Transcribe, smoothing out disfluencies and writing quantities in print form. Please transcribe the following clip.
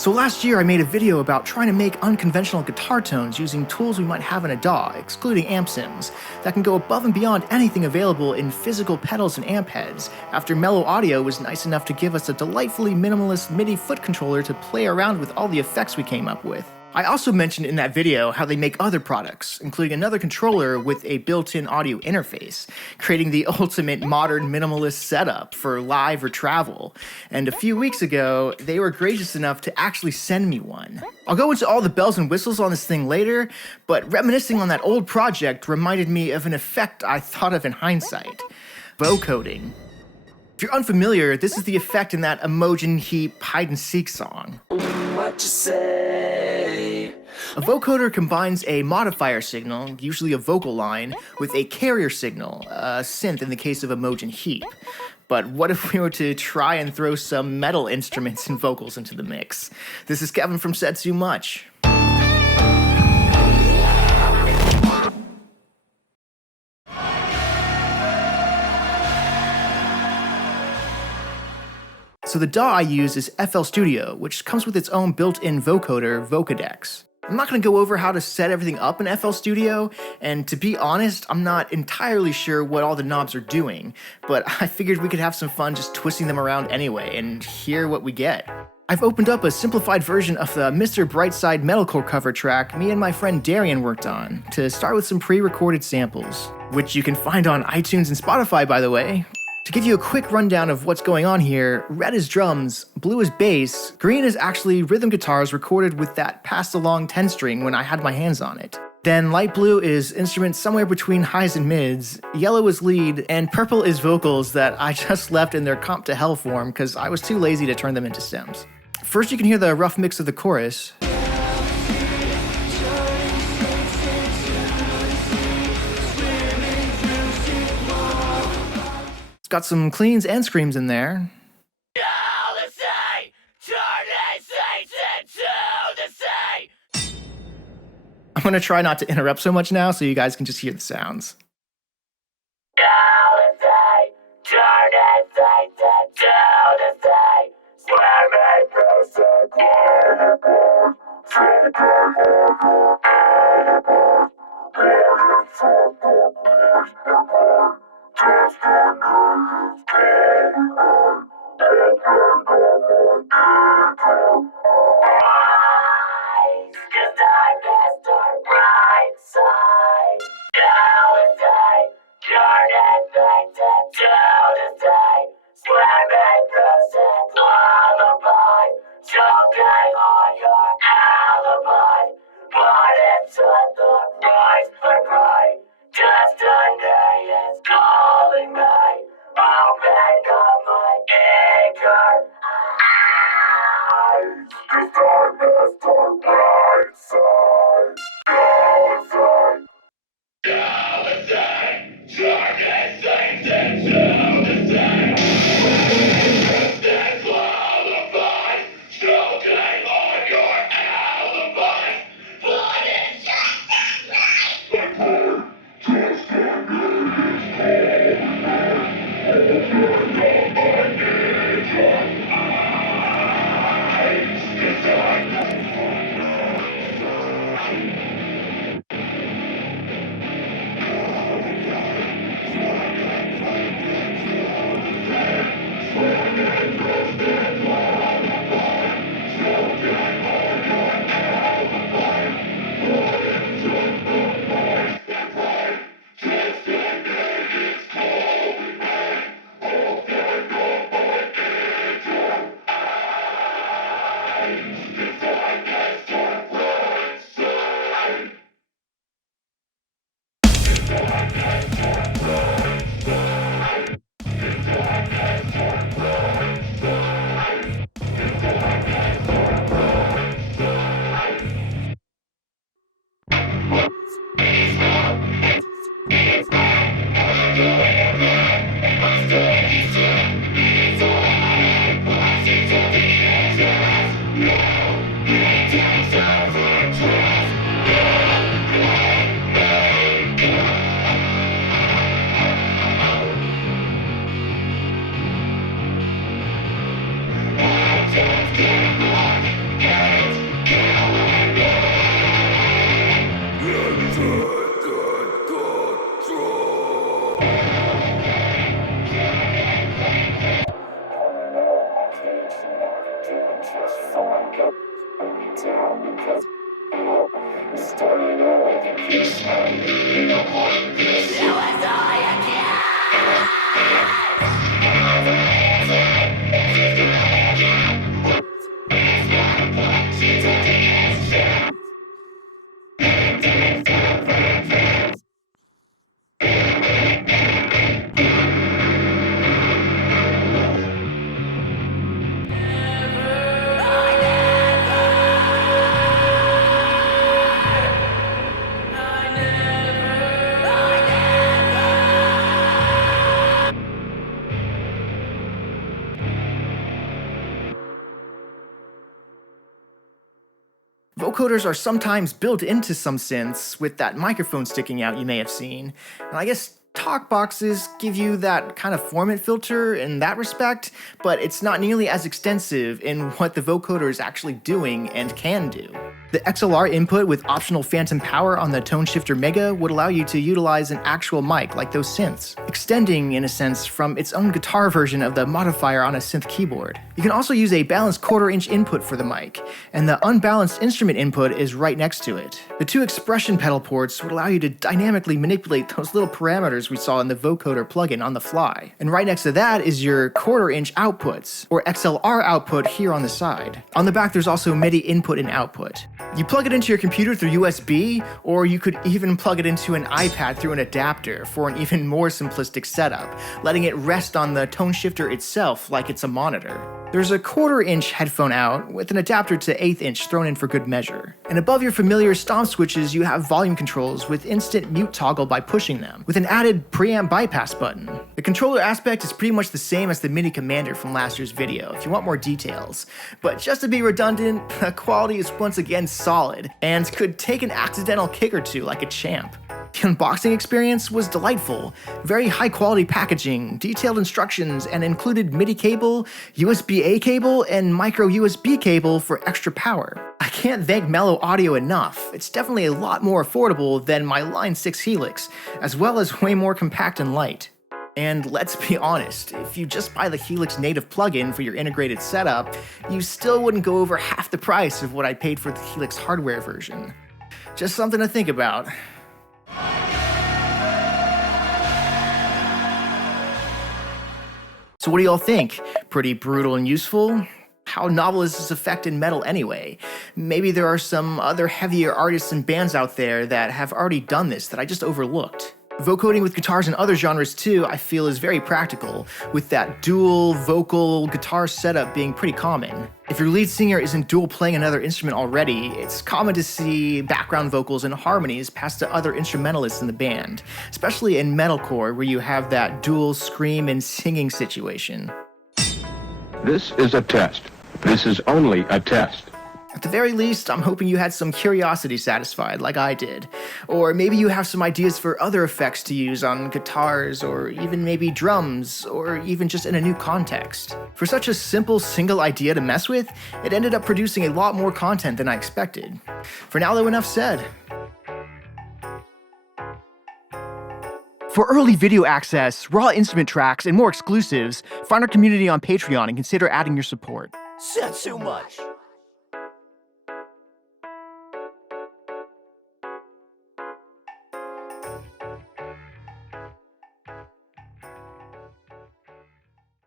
So last year I made a video about trying to make unconventional guitar tones using tools we might have in a DAW, excluding amp sims, that can go above and beyond anything available in physical pedals and amp heads, after Mellow Audio was nice enough to give us a delightfully minimalist MIDI foot controller to play around with all the effects we came up with. I also mentioned in that video how they make other products, including another controller with a built-in audio interface, creating the ultimate modern minimalist setup for live or travel. And a few weeks ago, they were gracious enough to actually send me one. I'll go into all the bells and whistles on this thing later, but reminiscing on that old project reminded me of an effect I thought of in hindsight: vocoding. If you're unfamiliar, this is the effect in that Emojin Heap hide-and-seek song. What you say? A vocoder combines a modifier signal, usually a vocal line, with a carrier signal, a synth in the case of Emojin Heap. But what if we were to try and throw some metal instruments and vocals into the mix? This is Kevin from Said Too Much. So the DAW I use is FL Studio, which comes with its own built-in vocoder, Vocodex. I'm not going to go over how to set everything up in FL Studio, and to be honest, I'm not entirely sure what all the knobs are doing, but I figured we could have some fun just twisting them around anyway, and hear what we get. I've opened up a simplified version of the Mr. Brightside metalcore cover track me and my friend Darian worked on, to start with some pre-recorded samples, which you can find on iTunes and Spotify, by the way. To give you a quick rundown of what's going on here, red is drums, blue is bass, green is actually rhythm guitars recorded with that passed along 10-string when I had my hands on it. Then light blue is instruments somewhere between highs and mids, yellow is lead, and purple is vocals that I just left in their comp to hell form because I was too lazy to turn them into stems. First you can hear the rough mix of the chorus. Got some cleans and screams in there. I'm gonna try not to interrupt so much now so you guys can just hear the sounds. Vocoders are sometimes built into some synths with that microphone sticking out you may have seen, and I guess talk boxes give you that kind of formant filter in that respect, but it's not nearly as extensive in what the vocoder is actually doing and can do. The XLR input with optional phantom power on the Tone Shifter Mega would allow you to utilize an actual mic like those synths, extending in a sense from its own guitar version of the modifier on a synth keyboard. You can also use a balanced 1/4-inch input for the mic, and the unbalanced instrument input is right next to it. The 2 expression pedal ports would allow you to dynamically manipulate those little parameters we saw in the vocoder plugin on the fly. And right next to that is your 1/4-inch outputs, or XLR output here on the side. On the back there's also Midi input and output. You plug it into your computer through USB, or you could even plug it into an iPad through an adapter for an even more simplistic setup, letting it rest on the tone shifter itself like it's a monitor. There's a 1/4-inch headphone out with an adapter to 1/8 inch thrown in for good measure. And above your familiar stomp switches, you have volume controls with instant mute toggle by pushing them, with an added preamp bypass button. The controller aspect is pretty much the same as the Midi Commander from last year's video if you want more details, but just to be redundant, the quality is once again solid, and could take an accidental kick or two like a champ. The unboxing experience was delightful. Very high quality packaging, detailed instructions, and included MIDI cable, USB-A cable, and micro USB cable for extra power. I can't thank Mellow Audio enough. It's definitely a lot more affordable than my Line 6 Helix, as well as way more compact and light. And let's be honest, if you just buy the Helix native plugin for your integrated setup, you still wouldn't go over half the price of what I paid for the Helix hardware version. Just something to think about. So what do y'all think? Pretty brutal and useful? How novel is this effect in metal anyway? Maybe there are some other heavier artists and bands out there that have already done this that I just overlooked. Vocoding with guitars in other genres too, I feel is very practical, with that dual vocal guitar setup being pretty common. If your lead singer isn't dual playing another instrument already, it's common to see background vocals and harmonies passed to other instrumentalists in the band, especially in metalcore where you have that dual scream and singing situation. This is a test. This is only a test. At the very least, I'm hoping you had some curiosity satisfied, like I did. Or maybe you have some ideas for other effects to use on guitars, or even maybe drums, or even just in a new context. For such a simple single idea to mess with, it ended up producing a lot more content than I expected. For now though, enough said. For early video access, raw instrument tracks, and more exclusives, find our community on Patreon and consider adding your support. Said too much.